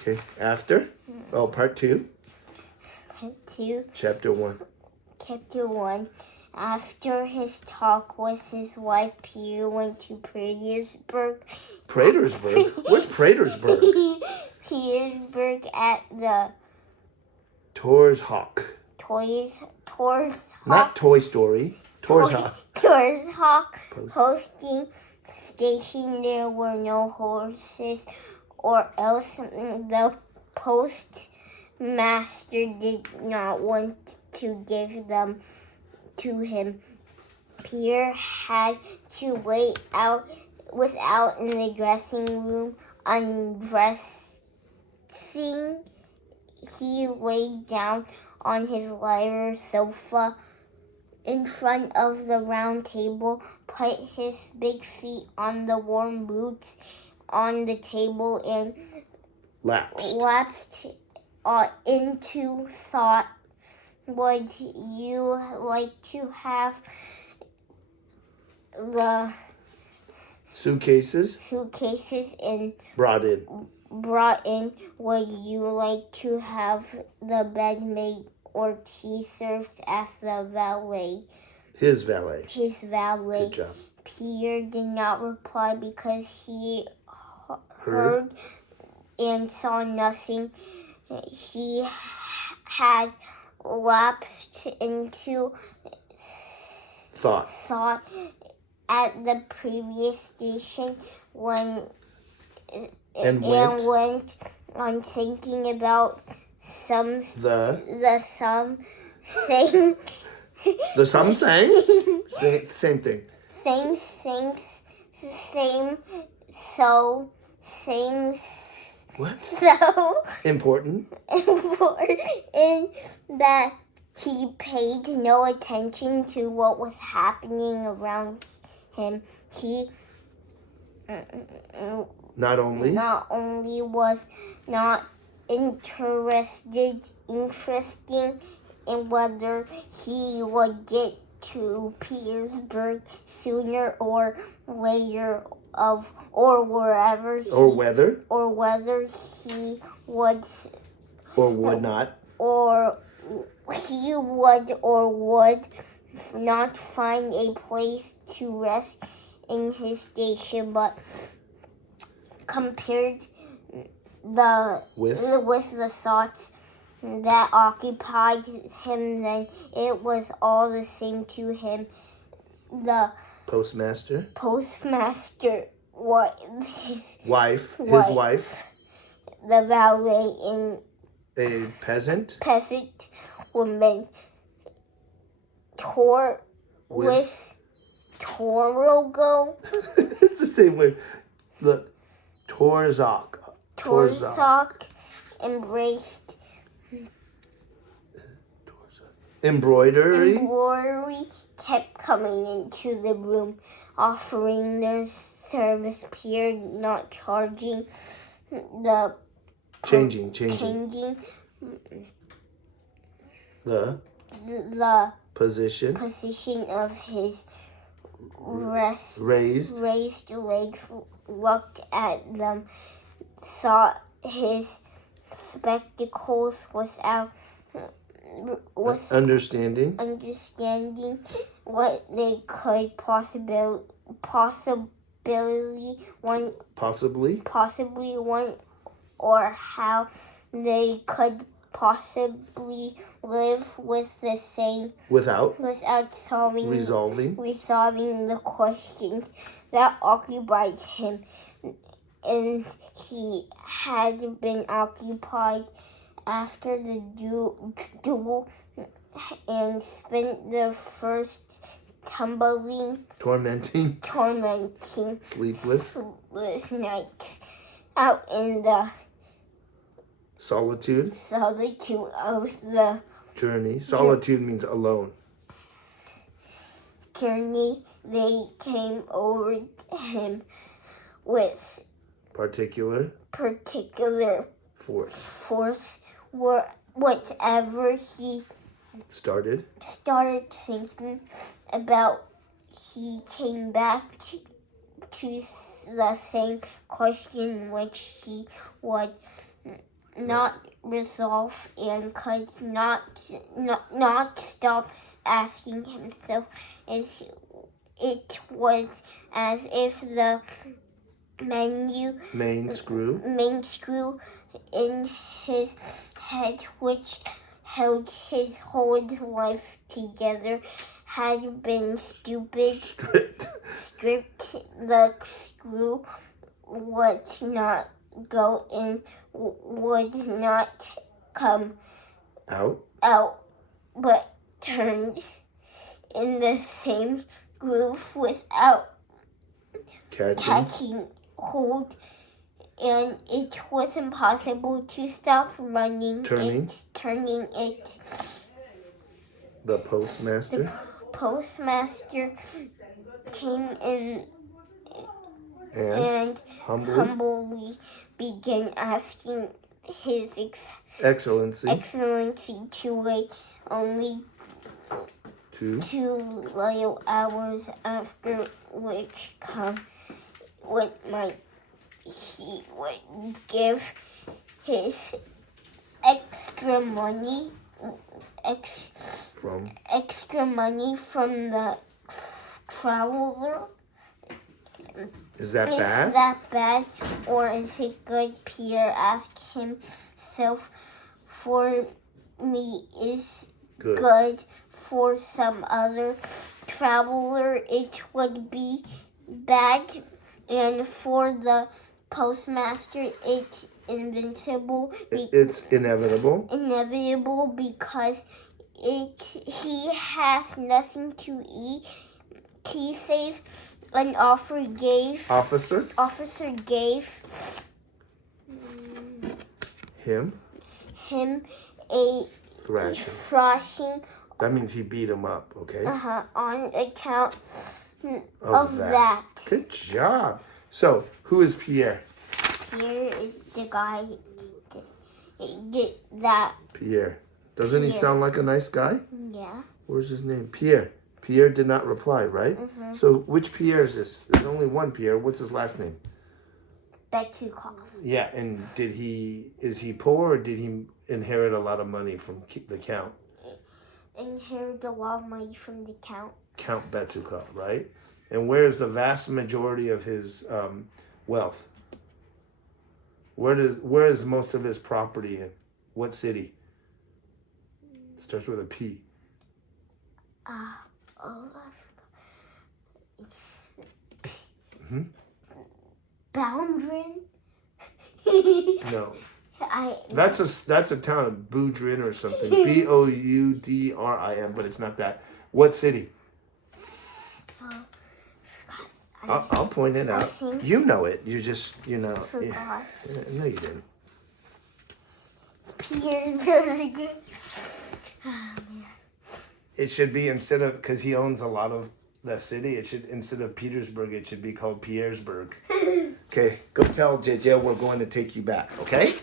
Okay, after? Oh, part 2. Part 2. Chapter 1. Chapter 1. After his talk with his wife, Peter went to Petersburg. Pratersburg? Where's Pratersburg? Petersburg at the Tours Hawk. Tours Not Toy Story. Tours Hawk. Tours Hawk posting station. There were no horses, or else the postmaster did not want to give them to him. Peter had to was out in the dressing room undressing. He lay down on his leather sofa in front of the round table, put his big feet on the warm boots on the table, and lapsed into thought. Would you like to have the suitcases and brought in? Would you like to have the bed made or tea served as the valet? His valet. Good job. Peter did not reply because he heard and saw nothing. He had lapsed into thought at the previous station went on thinking about the same thing. What? So important that he paid no attention to what was happening around him. He not only was not interesting in whether he would get to Petersburg sooner or later, or whether he would or would not, or he would or would not find a place to rest in his station, but compared with the thoughts that occupied him then, it was all the same to him. The postmaster, his wife, the valet, and a peasant woman, Torogo. It's the same word. Look, Torzak embraced. Embroidery kept coming into the room, offering their service. Peter not charging the changing the position of his raised legs, looked at them, thought his spectacles was understanding what they could possibly want, or how they could possibly live with the same without resolving the questions that occupied him. And he had been occupied after the duel and spent the first tormenting sleepless nights out in the solitude of the journey. Solitude means alone. Journey. They came over him with particular force. Whatever he started thinking about, he came back to the same question which he would not resolve and could not stop asking himself. It was as if the main screw in his head, which held his whole life together, had been stripped. The screw would not go in, would not come out, but turned in the same groove without catching hold, and it was impossible to stop turning it. The postmaster? The postmaster came in and humbly began asking His Excellency to wait only 2 little hours, after which he would give his extra money from the traveler. Is that bad? Is that bad, or is it good? Peter asked himself. For me, is good. For some other traveler, it would be bad, and for the postmaster, it's invincible. It's inevitable. Inevitable because he has nothing to eat. He saved. An officer gave him a thrashing. That means he beat him up, okay? On account of that. Good job. So, who is Pierre? Pierre is the guy that. Pierre. Doesn't he sound like a nice guy? Yeah. Where's his name? Pierre. Pierre did not reply, right? Mm-hmm. So which Pierre is this? There's only one Pierre. What's his last name? Betukov. Yeah, and is he poor, or did he inherit a lot of money from the Count? Inherited a lot of money from the Count. Count Betukov, right? And where's the vast majority of his wealth? Where is most of his property in? What city? Starts with a P. Boundrin? No. That's a town of Boudrin or something. Boudrin, but it's not that. What city? I'll point it out. You know it. You just, Forgot. Yeah. No, you didn't. Petersburg. It should be, instead of, because he owns a lot of the city, instead of Petersburg, it should be called Pierresburg. Okay, go tell JJ we're going to take you back, okay?